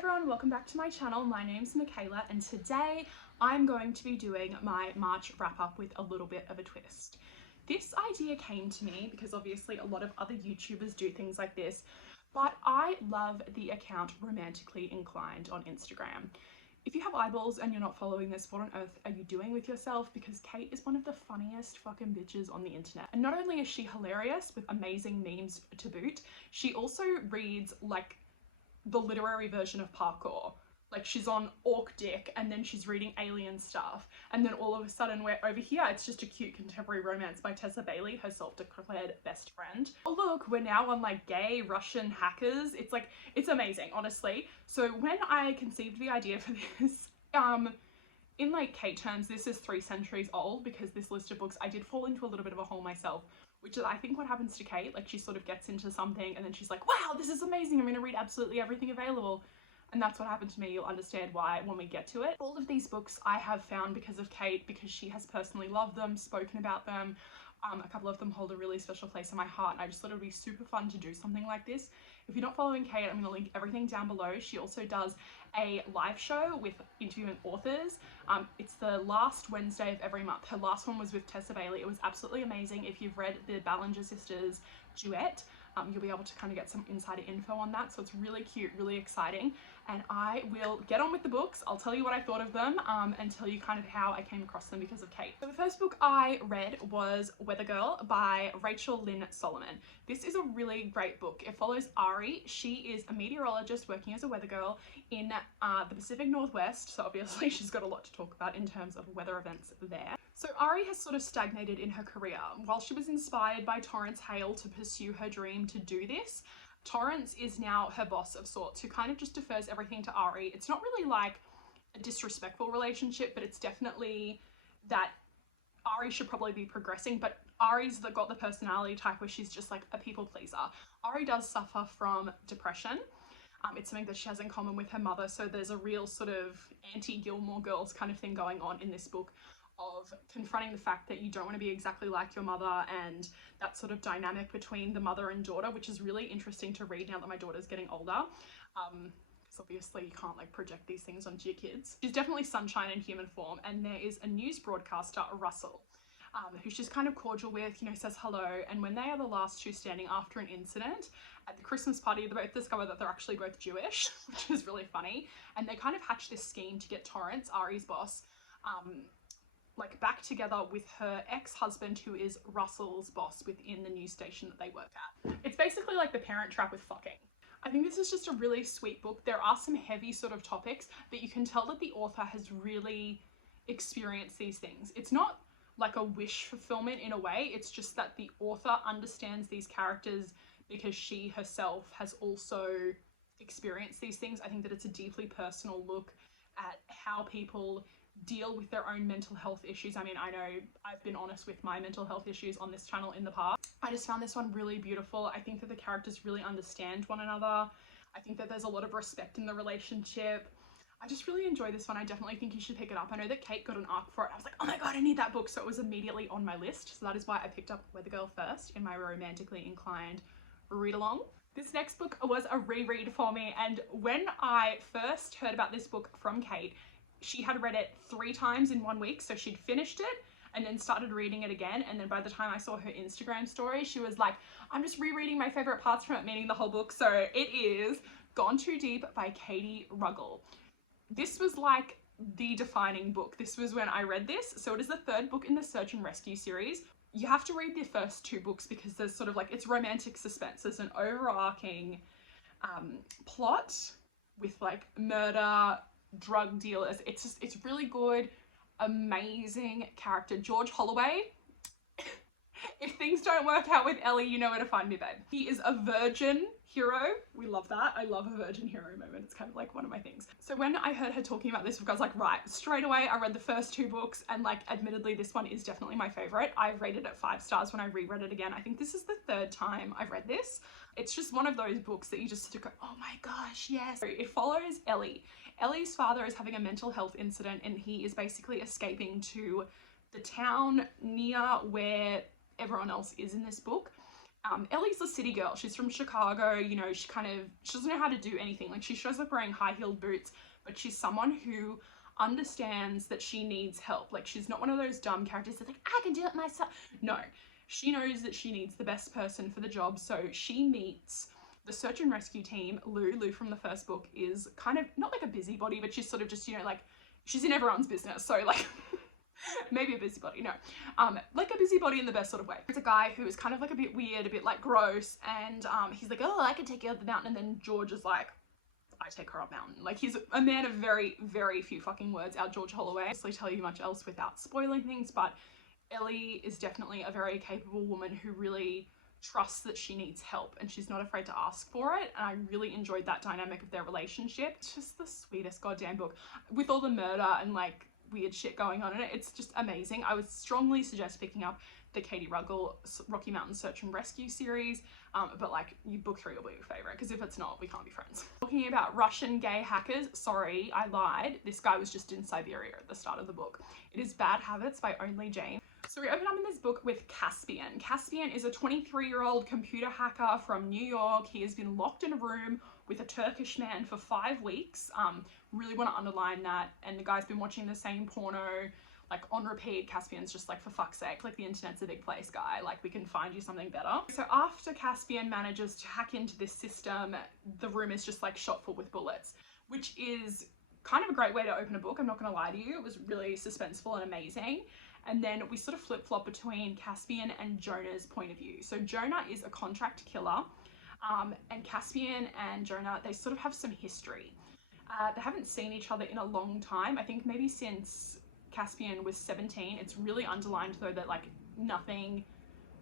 everyone, welcome back to my channel. My name's Michaela and today I'm going to be doing my March wrap up with a little bit of a twist. This idea came to me because obviously a lot of other YouTubers do things like this, but I love the account Romantically Inclined on Instagram. If you have eyeballs and you're not following this, what on earth are you doing with yourself? Because Kate is one of the funniest fucking bitches on the internet. And not only is she hilarious with amazing memes to boot, she also reads like the literary version of parkour. Like she's on Orc Dick and then she's reading alien stuff, and then all of a sudden we're over here, it's just a cute contemporary romance by Tessa Bailey, her self-declared best friend. Oh look, we're now on like gay Russian hackers. It's like, it's amazing, honestly. So when I conceived the idea for this, in like Kate terms, this is 3 centuries old because this list of books, I did fall into a little bit of a hole myself, which is I think what happens to Kate. Like she sort of gets into something and then she's like, wow, this is amazing, I'm gonna read absolutely everything available. And that's what happened to me. You'll understand why when we get to it. All of these books I have found because of Kate, because she has personally loved them, spoken about them. A couple of them hold a really special place in my heart, and I just thought it would be super fun to do something like this. If you're not following Kate, I'm going to link everything down below. She also does a live show with interviewing authors. It's the last Wednesday of every month. Her last one was with Tessa Bailey. It was absolutely amazing. If you've read the Ballinger sisters duet, you'll be able to kind of get some insider info on that. So it's really cute, really exciting. And I will get on with the books. I'll tell you what I thought of them and tell you kind of how I came across them because of Kate. So the first book I read was Weather Girl by Rachel Lynn Solomon. This is a really great book. It follows Ari. She is a meteorologist working as a weather girl in the Pacific Northwest. So obviously she's got a lot to talk about in terms of weather events there. So Ari has sort of stagnated in her career. While she was inspired by Torrance Hale to pursue her dream to do this, Torrance is now her boss of sorts, who kind of just defers everything to Ari. It's not really like a disrespectful relationship, but it's definitely that Ari should probably be progressing, but Ari's got the personality type where she's just like a people pleaser. Ari does suffer from depression. It's something that she has in common with her mother, so there's a real sort of anti-Gilmore Girls kind of thing going on in this book, of confronting the fact that you don't want to be exactly like your mother, and that sort of dynamic between the mother and daughter, which is really interesting to read now that my daughter's getting older. Because obviously you can't like project these things onto your kids. She's definitely sunshine in human form, and there is a news broadcaster, Russell, who she's kind of cordial with, you know, says hello, and when they are the last two standing after an incident at the Christmas party, they both discover that they're actually both Jewish, which is really funny, and they kind of hatch this scheme to get Torrance, Ari's boss, like back together with her ex-husband, who is Russell's boss within the news station that they work at. It's basically like The Parent Trap with fucking. I think this is just a really sweet book. There are some heavy sort of topics, but you can tell that the author has really experienced these things. It's not like a wish fulfillment in a way, it's just that the author understands these characters because she herself has also experienced these things. I think that it's a deeply personal look at how people deal with their own mental health issues. I mean, I know I've been honest with my mental health issues on this channel in the past. I just found this one really beautiful. I think that the characters really understand one another. I think that there's a lot of respect in the relationship. I just really enjoy this one. I definitely think you should pick it up. I know that Kate got an arc for it. I was like, oh my god, I need that book. So it was immediately on my list. So that is why I picked up Weather Girl first in my Romantically Inclined read along. This next book was a reread for me, and when I first heard about this book from Kate, she had read it 3 times in 1 week. So she'd finished it and then started reading it again, and then by the time I saw her Instagram story, she was like, I'm just rereading my favorite parts from it, meaning the whole book. So it is Gone Too Deep by Katie Ruggles. This was like the defining book. This was when I read this. So it is the 3rd book in the Search and Rescue series. You have to read the first 2 books because there's sort of like, it's romantic suspense. There's an overarching plot with like murder, drug dealers. It's really good, amazing character. George Holloway. If things don't work out with Ellie, you know where to find me, babe. He is a virgin hero. We love that. I love a virgin hero moment. It's kind of like one of my things. So when I heard her talking about this book, I was like, right, straight away I read the first 2 books, and like admittedly this one is definitely my favorite. I rated it 5 stars when I reread it again. I think this is the 3rd time I've read this. It's just one of those books that you just sort of go, oh my gosh, yes. So it follows Ellie. Ellie's father is having a mental health incident, and he is basically escaping to the town near where everyone else is in this book. Ellie's a city girl. She's from Chicago. You know, she doesn't know how to do anything. Like, she shows up wearing high-heeled boots, but she's someone who understands that she needs help. Like, she's not one of those dumb characters that's like, I can do it myself. No, she knows that she needs the best person for the job. So she meets the search and rescue team. Lou from the first book is kind of not like a busybody, but she's sort of just, you know, like, she's in everyone's business. So like, maybe a busybody, no. Like a busybody in the best sort of way. It's a guy who is kind of like a bit weird, a bit like gross, and he's like, oh, I can take you up the mountain, and then George is like, I take her up mountain. Like, he's a man of very, very few fucking words, our George Holloway. I won't tell you much else without spoiling things, but Ellie is definitely a very capable woman who really trusts that she needs help, and she's not afraid to ask for it, and I really enjoyed that dynamic of their relationship. It's just the sweetest goddamn book, with all the murder and like weird shit going on in it. It's just amazing. I would strongly suggest picking up the Katie Ruggles Rocky Mountain Search and Rescue series, but like, book 3 will be your favorite, because if it's not, we can't be friends. Talking about Russian gay hackers, sorry, I lied. This guy was just in Siberia at the start of the book. It is Bad Habits by Only Jane. So we open up in this book with Caspian. Caspian is a 23-year-old computer hacker from New York. He has been locked in a room with a Turkish man for 5 weeks. Really want to underline that. And the guy's been watching the same porno, like, on repeat. Caspian's just like, for fuck's sake, like, the internet's a big place, guy. Like, we can find you something better. So after Caspian manages to hack into this system, the room is just like shot full with bullets, which is kind of a great way to open a book. I'm not gonna lie to you. It was really suspenseful and amazing. And then we sort of flip-flop between Caspian and Jonah's point of view. So Jonah is a contract killer, and Caspian and Jonah, they sort of have some history. They haven't seen each other in a long time. I think maybe since Caspian was 17. It's really underlined though that like nothing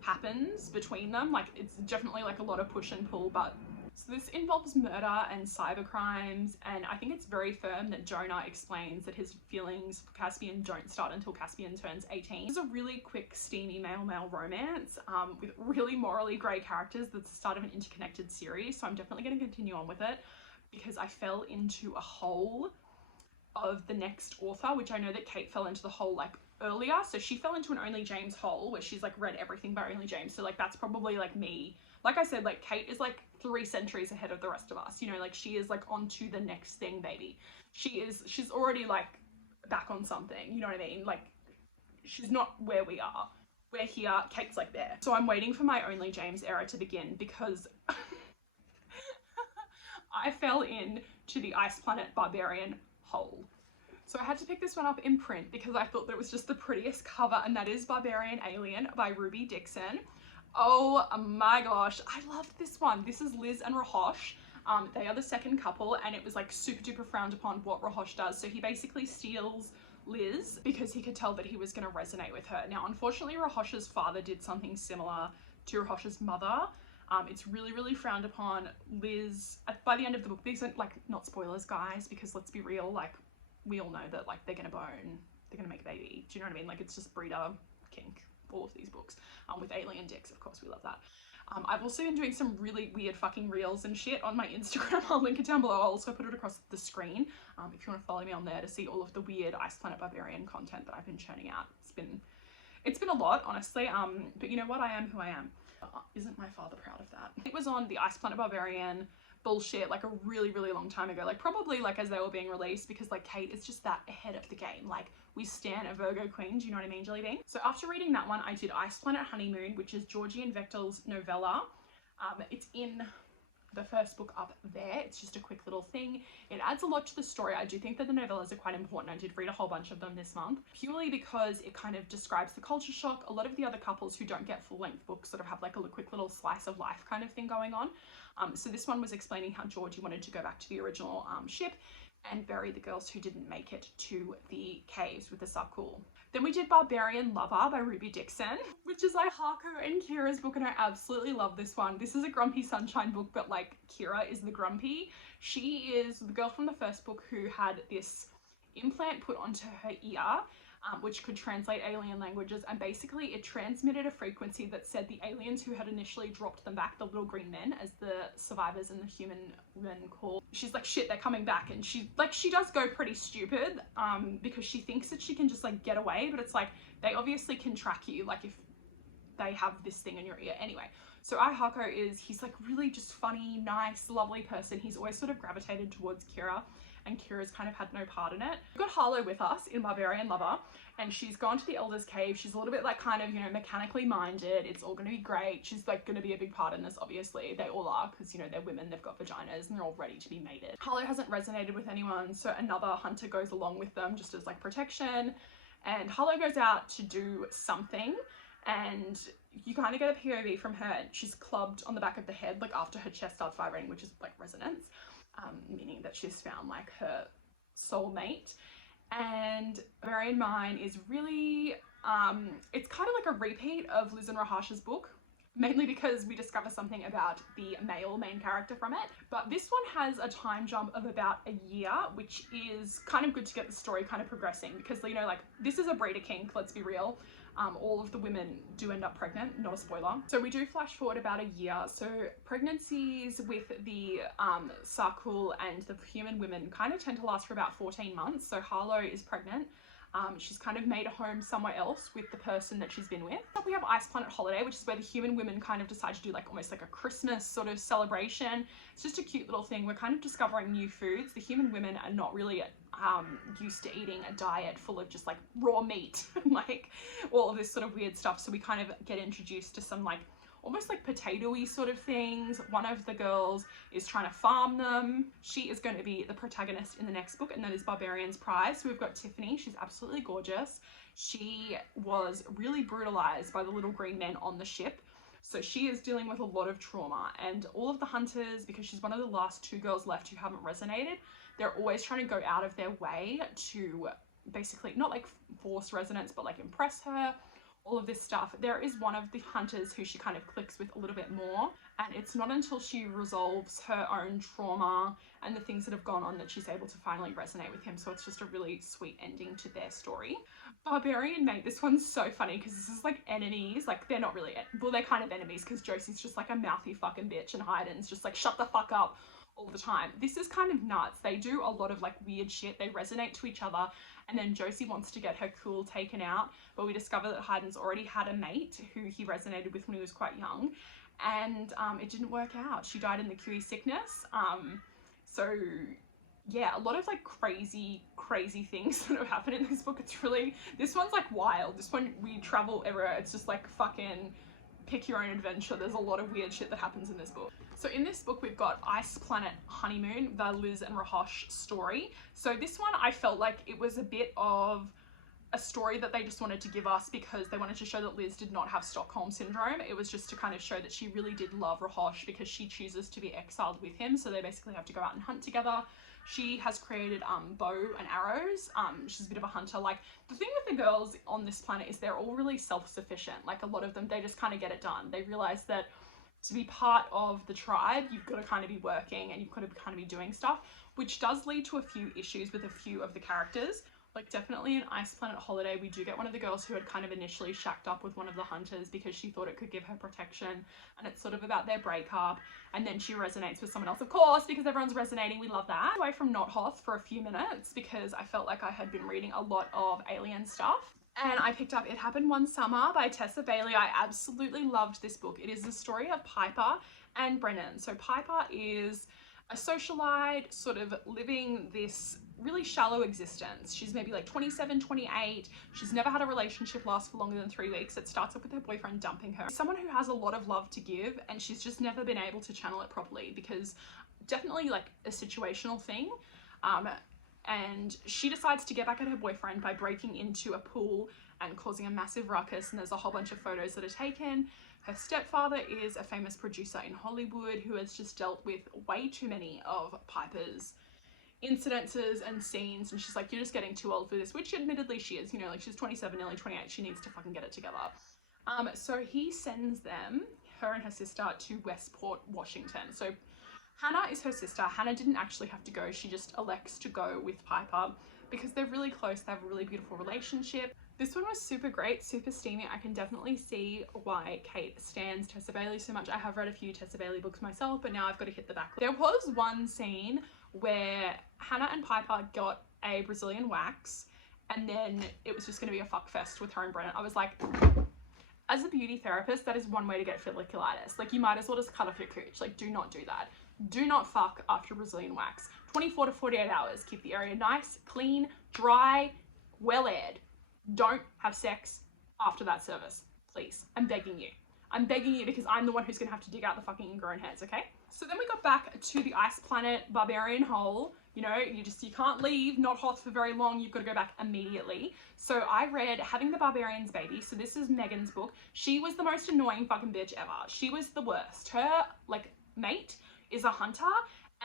happens between them. Like, it's definitely like a lot of push and pull, but so this involves murder and cyber crimes, and I think it's very firm that Jonah explains that his feelings for Caspian don't start until Caspian turns 18. It's a really quick, steamy male-male romance with really morally grey characters that's the start of an interconnected series, so I'm definitely going to continue on with it because I fell into a hole of the next author, which I know that Kate fell into the hole like earlier. So she fell into an Only James hole where she's like read everything by Only James. So like, that's probably like me. Like I said, like, Kate is like 3 centuries ahead of the rest of us, you know, like, she is like on to the next thing, baby. She's already like back on something, you know what I mean? Like, she's not where we are. We're here, Kate's like there. So I'm waiting for my Only James era to begin because I fell into the Ice Planet Barbarian hole. So I had to pick this one up in print because I thought that it was just the prettiest cover, and that is Barbarian Alien by Ruby Dixon. Oh my gosh, I loved this one. This is Liz and Rahosh. They are the second couple, and it was like super duper frowned upon what Rahosh does. So he basically steals Liz because he could tell that he was going to resonate with her. Now, unfortunately, Rahosh's father did something similar to Rahosh's mother. It's really, really frowned upon. Liz, by the end of the book, these are like not spoilers, guys, because let's be real, like, we all know that like they're gonna bone, they're gonna make a baby. Do you know what I mean? Like, it's just breeder kink, all of these books, with alien dicks, of course, we love that. I've also been doing some really weird fucking reels and shit on my Instagram. I'll link it down below. I'll also put it across the screen if you want to follow me on there to see all of the weird Ice Planet Barbarian content that I've been churning out. It's been a lot, honestly, but you know what? I am who I am. Isn't my father proud of that? It was on the Ice Planet Barbarian bullshit like a really, really long time ago, like probably like as they were being released, because like Kate is just that ahead of the game. Like, we stan a Virgo queen, do you know what I mean, Jelly Bean? So after reading that one, I did Ice Planet Honeymoon, which is Georgie and Vector's novella. It's in the first book up there. It's just a quick little thing. It adds a lot to the story. I do think that the novellas are quite important. I did read a whole bunch of them this month, purely because it kind of describes the culture shock. A lot of the other couples who don't get full-length books sort of have like a quick little slice of life kind of thing going on. So this one was explaining how Georgie wanted to go back to the original ship and bury the girls who didn't make it to the caves with the subcool. Then we did Barbarian Lover by Ruby Dixon, which is like Haku and Kira's book, and I absolutely love this one. This is a Grumpy Sunshine book, but like, Kira is the grumpy. She is the girl from the first book who had this implant put onto her ear, which could translate alien languages, and basically it transmitted a frequency that said the aliens who had initially dropped them back, the little green men, as the survivors and the human women call. She's like, shit, they're coming back, and she does go pretty stupid because she thinks that she can just like get away, but it's like, they obviously can track you, like if they have this thing in your ear. Anyway, So Ihako he's like really just funny, nice, lovely person. He's always sort of gravitated towards Kira, and Kira's kind of had no part in it. We've got Harlow with us in Barbarian Lover, and she's gone to the Elder's Cave. She's a little bit like kind of, you know, mechanically minded. It's all gonna be great. She's like gonna be a big part in this, obviously. They all are, because, you know, they're women, they've got vaginas, and they're all ready to be mated. Harlow hasn't resonated with anyone, so another hunter goes along with them just as like protection. And Harlow goes out to do something, and you kind of get a POV from her. She's clubbed on the back of the head, like after her chest starts vibrating, which is like resonance, meaning that she's found like her soulmate. And Barbarian Mine is really, it's kind of like a repeat of Liz and Rahash's book, mainly because we discover something about the male main character from it. But this one has a time jump of about a year, which is kind of good to get the story kind of progressing, because, you know, like, this is a breeder kink, let's be real. All of the women do end up pregnant, not a spoiler. So we do flash forward about a year. So pregnancies with the Sarkul and the human women kind of tend to last for about 14 months. So Harlow is pregnant. She's kind of made a home somewhere else with the person that she's been with. We have Ice Planet Holiday, which is where the human women kind of decide to do like almost like a Christmas sort of celebration. It's just a cute little thing. We're kind of discovering new foods. The human women are not really used to eating a diet full of just like raw meat and like all of this sort of weird stuff. So we kind of get introduced to some like almost like potato-y sort of things. One of the girls is trying to farm them. She is going to be the protagonist in the next book, and that is Barbarian's Prize. So we've got Tiffany. She's absolutely gorgeous. She was really brutalized by the little green men on the ship. So she is dealing with a lot of trauma, and all of the hunters, because she's one of the last two girls left who haven't resonated, they're always trying to go out of their way to basically not like force resonance, but like impress her. All of this stuff. There is one of the hunters who she kind of clicks with a little bit more, and it's not until she resolves her own trauma and the things that have gone on that she's able to finally resonate with him. So it's just a really sweet ending to their story. Barbarian Mate, this one's so funny because this is like enemies. Like, they're not really, well, they're kind of enemies because Josie's just like a mouthy fucking bitch and Hayden's just like shut the fuck up all the time. This is kind of nuts. They do a lot of like weird shit. They resonate to each other, and then Josie wants to get her cool taken out, but we discover that Hayden's already had a mate who he resonated with when he was quite young, and it didn't work out. She died in the QE sickness. So yeah, a lot of like crazy things that have happened in this book. It's really, this one's like wild. This one, we travel everywhere. It's just like fucking pick your own adventure. There's a lot of weird shit that happens in this book. So in this book, we've got Ice Planet Honeymoon, the Liz and Rahosh story. So this one, I felt like it was a bit of a story that they just wanted to give us because they wanted to show that Liz did not have Stockholm Syndrome. It was just to kind of show that she really did love Rahosh because she chooses to be exiled with him. So they basically have to go out and hunt together. She has created bow and arrows. She's a bit of a hunter. Like, the thing with the girls on this planet is they're all really self-sufficient. Like, a lot of them, they just kind of get it done. They realize that to be part of the tribe, you've got to kind of be working and you've got to kind of be doing stuff, which does lead to a few issues with a few of the characters. Like, definitely in Ice Planet Holiday, we do get one of the girls who had kind of initially shacked up with one of the hunters because she thought it could give her protection, and it's sort of about their breakup, and then she resonates with someone else, of course, because everyone's resonating. We love that. Away from Nothoth for a few minutes because I felt like I had been reading a lot of alien stuff, and I picked up It Happened One Summer by Tessa Bailey. I absolutely loved this book. It is the story of Piper and Brennan. So Piper is a socialite, sort of living this really shallow existence. She's maybe like 27, 28. She's never had a relationship last for longer than 3 weeks. It starts up with her boyfriend dumping her. Someone who has a lot of love to give, and she's just never been able to channel it properly because definitely like a situational thing. And she decides to get back at her boyfriend by breaking into a pool and causing a massive ruckus, and there's a whole bunch of photos that are taken. Her stepfather is a famous producer in Hollywood who has just dealt with way too many of Piper's incidences and scenes, and she's like, you're just getting too old for this, which admittedly she is, you know, like she's 27, nearly 28, she needs to fucking get it together. So he sends them, her and her sister, to Westport, Washington. So Hannah is her sister. Hannah didn't actually have to go, she just elects to go with Piper because they're really close, they have a really beautiful relationship. This one was super great, super steamy. I can definitely see why Kate stands Tessa Bailey so much. I have read a few Tessa Bailey books myself, but now I've got to hit the back. There was one scene where Hannah and Piper got a Brazilian wax, and then it was just going to be a fuck fest with her and Brennan. I was like, as a beauty therapist, that is one way to get folliculitis. Like, you might as well just cut off your cooch. Like, do not do that. Do not fuck after Brazilian wax. 24 to 48 hours. Keep the area nice, clean, dry, well aired. Don't have sex after that service, please. I'm begging you. I'm begging you, because I'm the one who's gonna have to dig out the fucking ingrown hairs, okay? So then we got back to the ice planet Barbarian hole. You know, you can't leave, not hot for very long, you've got to go back immediately. So I read Having the Barbarians Baby. So this is Megan's book. She was the most annoying fucking bitch ever. She was the worst. Her, like, mate is a hunter,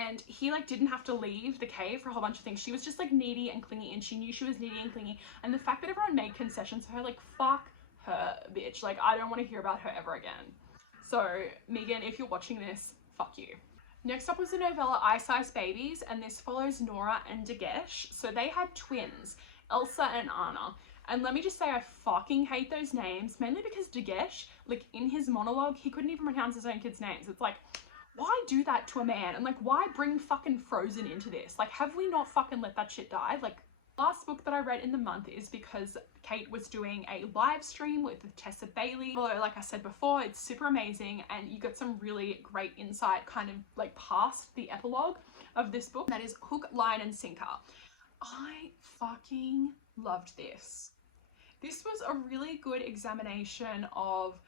and he, like, didn't have to leave the cave for a whole bunch of things. She was just, like, needy and clingy, and she knew she was needy and clingy. And the fact that everyone made concessions to her, like, fuck her, bitch. Like, I don't want to hear about her ever again. So, Megan, if you're watching this, fuck you. Next up was the novella Ice Babies, and this follows Nora and Dagesh. So they had twins, Elsa and Anna. And let me just say, I fucking hate those names, mainly because Dagesh, like, in his monologue, he couldn't even pronounce his own kids' names. It's like, why do that to a man? And, like, why bring fucking Frozen into this? Like, have we not fucking let that shit die? Like, last book that I read in the month is because Kate was doing a live stream with Tessa Bailey. Although, like I said before, it's super amazing, and you got some really great insight kind of like past the epilogue of this book. That is Hook, Line and Sinker. I fucking loved this. This was a really good examination of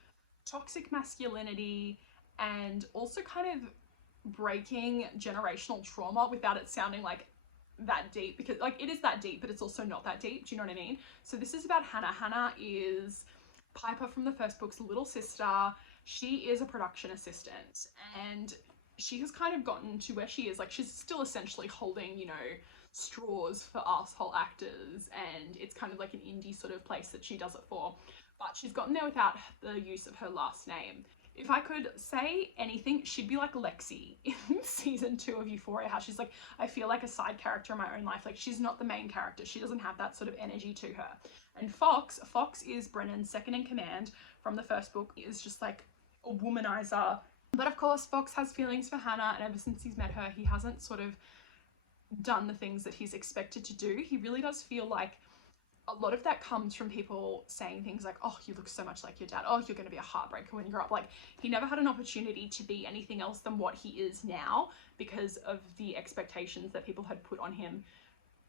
toxic masculinity and also kind of breaking generational trauma without it sounding like that deep, because like it is that deep, but it's also not that deep. Do you know what I mean? So this is about Hannah. Hannah is Piper from the first book's little sister. She is a production assistant, and she has kind of gotten to where she is. Like, she's still essentially holding, you know, straws for asshole actors, and it's kind of like an indie sort of place that she does it for, but she's gotten there without the use of her last name. If I could say anything, she'd be like Lexi in season 2 of Euphoria, how she's like, I feel like a side character in my own life. Like, she's not the main character. She doesn't have that sort of energy to her. And Fox is Brennan's second in command from the first book, is just like a womanizer. But of course, Fox has feelings for Hannah, and ever since he's met her, he hasn't sort of done the things that he's expected to do. He really does feel like a lot of that comes from people saying things like, oh, you look so much like your dad. Oh, you're going to be a heartbreaker when you grow up. Like, he never had an opportunity to be anything else than what he is now because of the expectations that people had put on him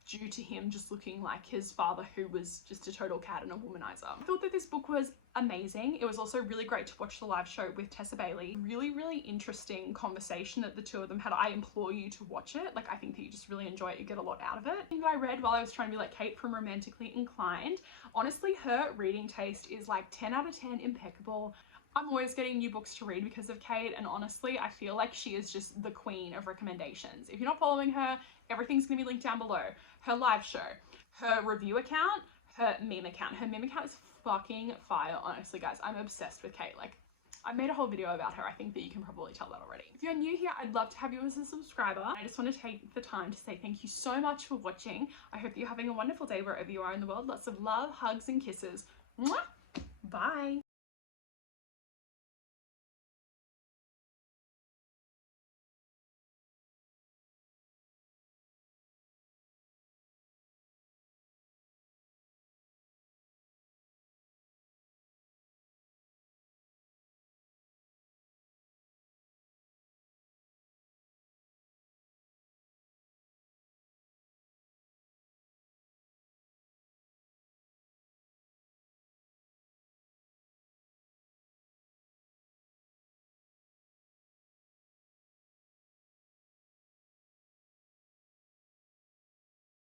due to him just looking like his father, who was just a total cad and a womanizer. I thought that this book was amazing. It was also really great to watch the live show with Tessa Bailey. Really, really interesting conversation that the two of them had. I implore you to watch it. Like, I think that you just really enjoy it. You get a lot out of it. The thing that I read while I was trying to be like Kate from Romantically Inclined, honestly, her reading taste is like 10 out of 10 impeccable. I'm always getting new books to read because of Kate, and honestly, I feel like she is just the queen of recommendations. If you're not following her, everything's gonna be linked down below. Her live show, her review account, her meme account. Her meme account is fucking fire, honestly, guys. I'm obsessed with Kate. Like, I made a whole video about her. I think that you can probably tell that already. If you're new here, I'd love to have you as a subscriber. I just want to take the time to say thank you so much for watching. I hope you're having a wonderful day wherever you are in the world. Lots of love, hugs, and kisses. Mwah! Bye.